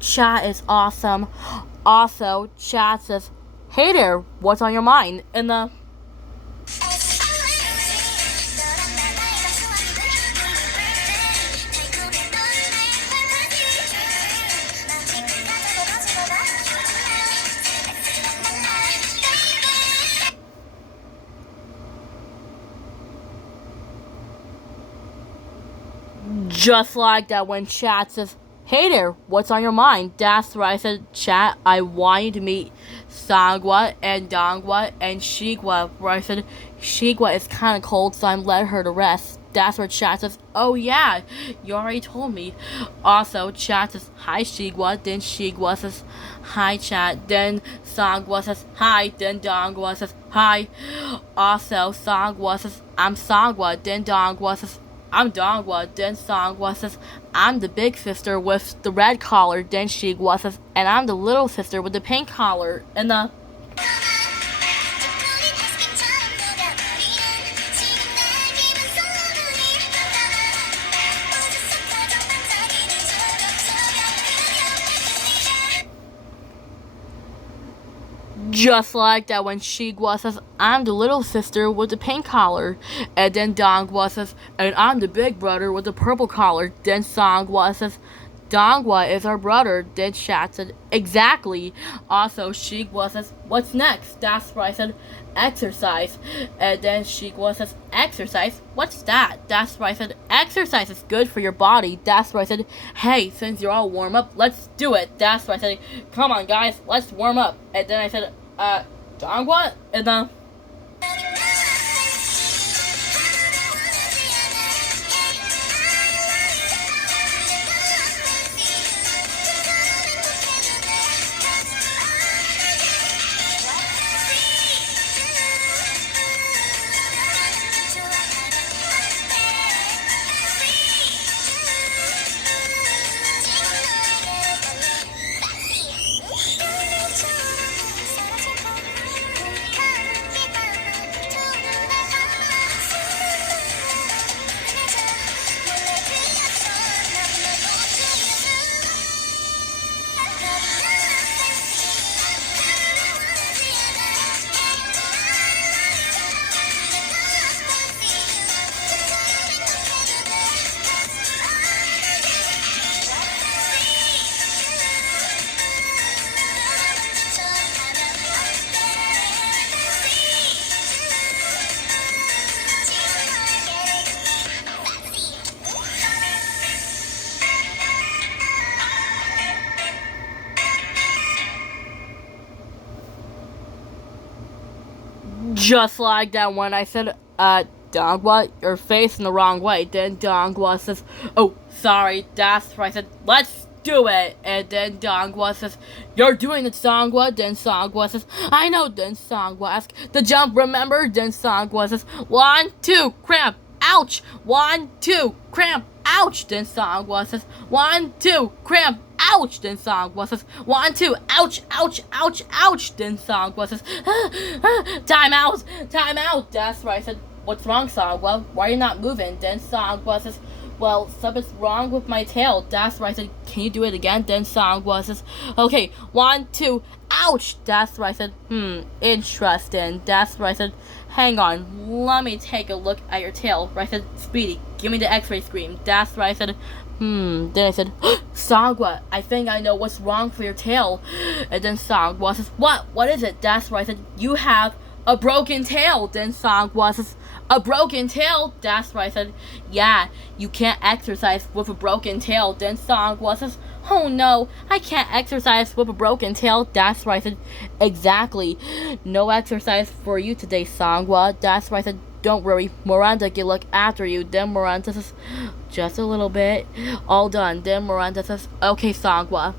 Chat is awesome. Also, chat says, hey there, what's on your mind? In the just like that when chat says, hey there, what's on your mind? That's right, I said, chat, I want you to meet Sangwa and Dongwa and Shigwa. Where I said, Shigwa is kinda cold, so I'm letting her to rest. That's where chat says, oh yeah, you already told me. Also, chat says, hi Shigwa, then Shigwa says, hi chat, then Sangwa says, hi, then Dongwa says, hi. Also, Sangwa says, I'm Sangwa, then Dongwa says, I'm Dongwa, then Sangwa says, I'm the big sister with the red collar, then Shigwa says, and I'm the little sister with the pink collar, and the just like that when Shigwa says, I'm the little sister with the pink collar. And then Dongwa says, and I'm the big brother with the purple collar. Then Sangwa says, Dongwa is our brother. Then Chat said, exactly. Also, Shigwa says, what's next? That's why I said, exercise. And then Shigwa says, exercise? What's that? That's why I said, exercise is good for your body. That's why I said, hey, since you're all warm up, let's do it. That's why I said, come on guys, let's warm up. And then I said, Dongwa? And then just like that when I said, Dongwa, you're facing the wrong way. Then Dongwa says, oh, sorry, that's right. I said, let's do it. And then Dongwa says, you're doing it, Sangwa. Then Sangwa says, I know. Then Sangwa asks, the jump, remember? Then Sangwa says, 1, 2, cramp, ouch. 1, 2, cramp, ouch. Then Sangwa says, 1, 2, cramp, ouch. Then Sangwa says, 1, 2, ouch, ouch, ouch, ouch. Then Sangwa says, time out, time out. That's right. I said, what's wrong, Sangwa? Why are you not moving? Then Sangwa says, well, something's wrong with my tail. That's right. I said, can you do it again? Then Sangwa says, okay, 1, 2, ouch. That's right. I said, interesting. That's right. I said, hang on, let me take a look at your tail. Right. I said, Speedy, give me the x-ray screen. That's right. I said, Then I said, Sangwa, I think I know what's wrong for your tail. And then Sangwa says, what? What is it? That's right. I said, you have a broken tail. Then Sangwa says, a broken tail? That's right. I said, yeah, you can't exercise with a broken tail. Then Sangwa says, oh no, I can't exercise with a broken tail. That's right. I said, exactly. No exercise for you today, Sangwa. That's right. I said, don't worry, Miranda can look after you. Then Miranda says, just a little bit. All done. Then Miranda says, okay, Sangwa.